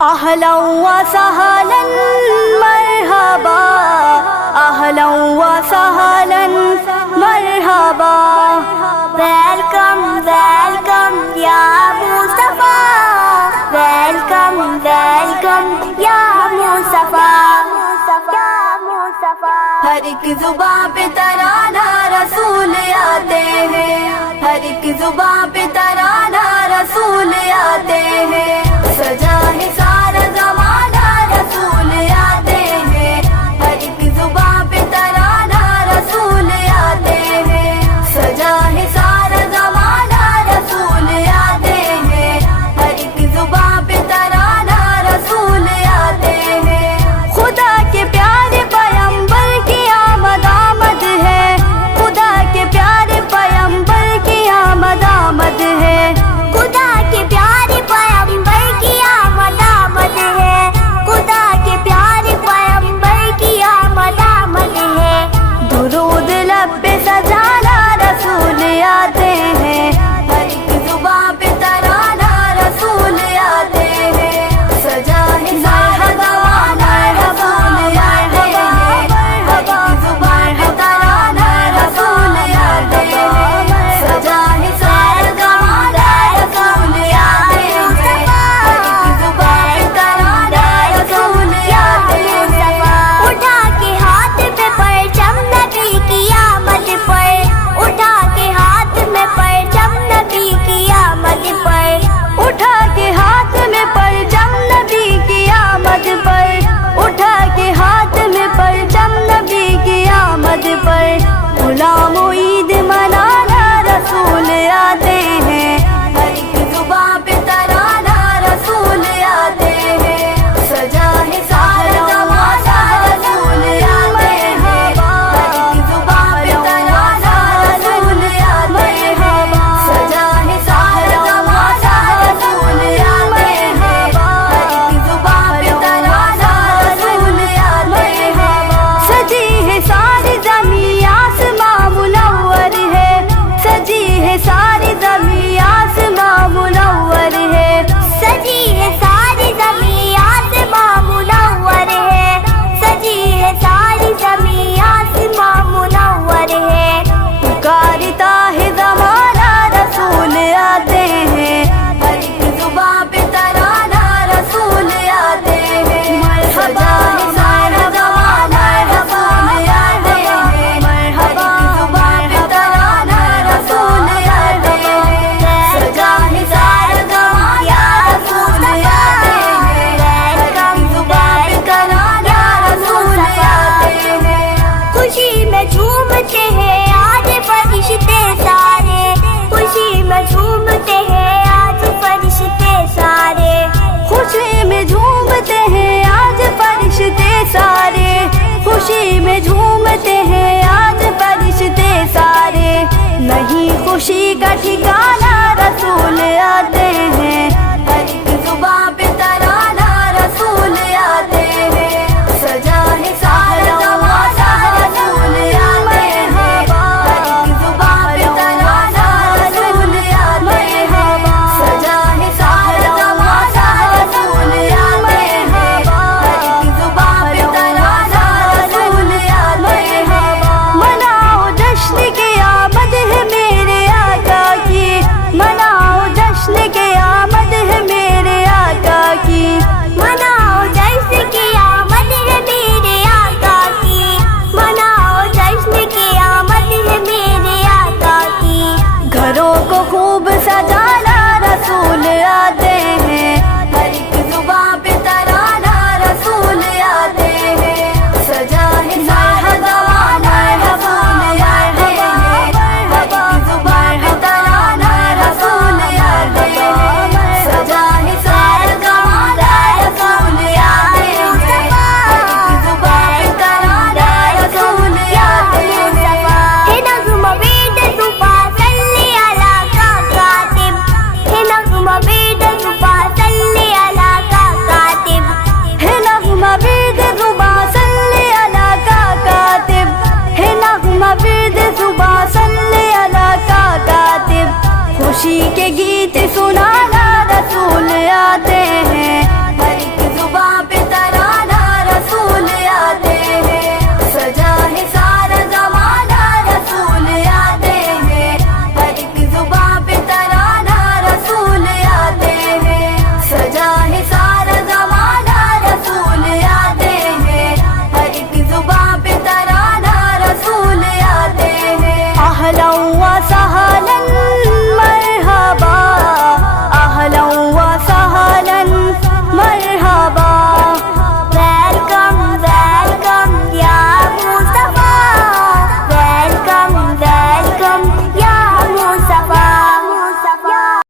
اہلا و سہلا مرحبا، اہلا و سہلا مرحبا، ویلکم ویلکم یا مصطفیٰ، ویلکم ویلکم یا مصطفیٰ، ہر ایک زباں پہ ترانہ رسول آتے ہیں، ہر ایک زباں پہ ترانہ رسول آتے ہیں، سجا ہے سارا زمانہ رسول آتے ہیں، ہر ایک زباں پہ ترانہ رسول آتے ہیں، سجا ہے سارا زمانہ رسول آتے ہیں، ہر ایک زباں پہ ترانہ رسول آتے ہیں، خدا کے پیارے پیغمبر کی آمد آمد ہے، خدا کے پیارے پیغمبر کی آمد آمد ہے، خدا کے پیارے پیغمبر کی آمد آمد ہے، خدا کے پیارے پیغمبر کی آمد آمد ہے، درود لب پہ سجانا رسول آتے ہیں، ہر ایک زباں پہ ترانہ رسول آتے ہیں، سجا ہے سارا زمانہ رسول آتے ہیں، ہر ایک زباں پہ ترانہ رسول آتے ہیں، سجا ہے سارا زمانہ رسول آتے ہیں، ہر ایک زباں پہ ترانہ رسول آتے ہیں، اٹھا کے ہاتھ میں پرچم نبی کی آمد پر، اٹھا کے ہاتھ میں پرچم نبی کی آمد پر، اٹھا کے ہاتھ میں پرچم نبی کی آمد پر، اٹھا کے ہاتھ میں پرچم نبی کی آمد پر، غلام و عید منانا رسول آتے ہیں، ہر ایک زباں پہ ترانہ رسول آتے ہیں، سجا ہے سارا زمانہ رسول آتے ہیں، ہر ایک زباں پہ ترانہ رسول آتے ہیں، سجا ہے سارا زمانہ رسول آتے ہیں، ہر ایک زباں پہ ترانہ رسول آتے ہیں، سجی ہے ساری زمین آسماں منور ہے، سجی ہے ساری زمین آسماں منور ہے، سجی ہے ساری زمین آسماں منور ہے، سجی ہے ساری زمین آسماں منور ہے، پکارتا ہے زمانہ رسول آتے ہیں، ہر ایک زباں پہ ترانہ رسول آتے ہیں، سجا ہے سارا زمانہ رسول آتے ہیں، ہر ایک زباں پہ ترانہ رسول آتے ہیں، سجا ہے سارا زمانہ رسول آتے ہیں، ہر ایک زباں پہ ترانہ رسول آتے ہیں، خوشی میں جھومتے ہیں آج فرشتے سارے، خوشی میں جھومتے ہیں آج فرشتے سارے، خوشی میں جھومتے ہیں آج فرشتے سارے، خوشی میں جھومتے ہیں آج فرشتے سارے، نہیں خوشی کا ٹھکانہ رسول آتے ہیں، ہر ایک زباں پہ ترانہ رسول آتے ہیں، سجا ہے سارا زمانہ رسول آتے ہیں، ہر ایک زباں پہ ترانہ رسول آتے ہیں، سجا ہے سارا زمانہ رسول آتے ہیں، ہر ایک زباں پہ ترانہ رسول آتے ہیں، مناؤ جشن کی آمد ہے میرے آقا کی، مناؤ جشن کی آمد ہے میرے آقا کی، مناؤ جشن کی آمد ہے میرے آقا کی، مناؤ جشن کی آمد ہے میرے آقا کی، گھروں کو خوب سجانا رسول آتے ہیں، ہر ایک زباں پہ ترانہ رسول آتے ہیں، سجا ہے سارا زمانہ رسول آتے ہیں، ہر ایک زباں پہ ترانہ رسول آتے ہیں، سجا ہے سارا زمانہ رسول آتے ہیں، ہر ایک زباں پہ ترانہ رسول آتے ہیں، ہے نغمہ بید صبح صلی علی کا کاتب، ہے نغمہ بید صبح صلی علی کا کاتب، ہے نغمہ بید صبح صلی علی کا کاتب، ہے نغمہ بید صبح صلی علی کا کاتب، خوشی کے گیت سنانا رسول آتے ہیں،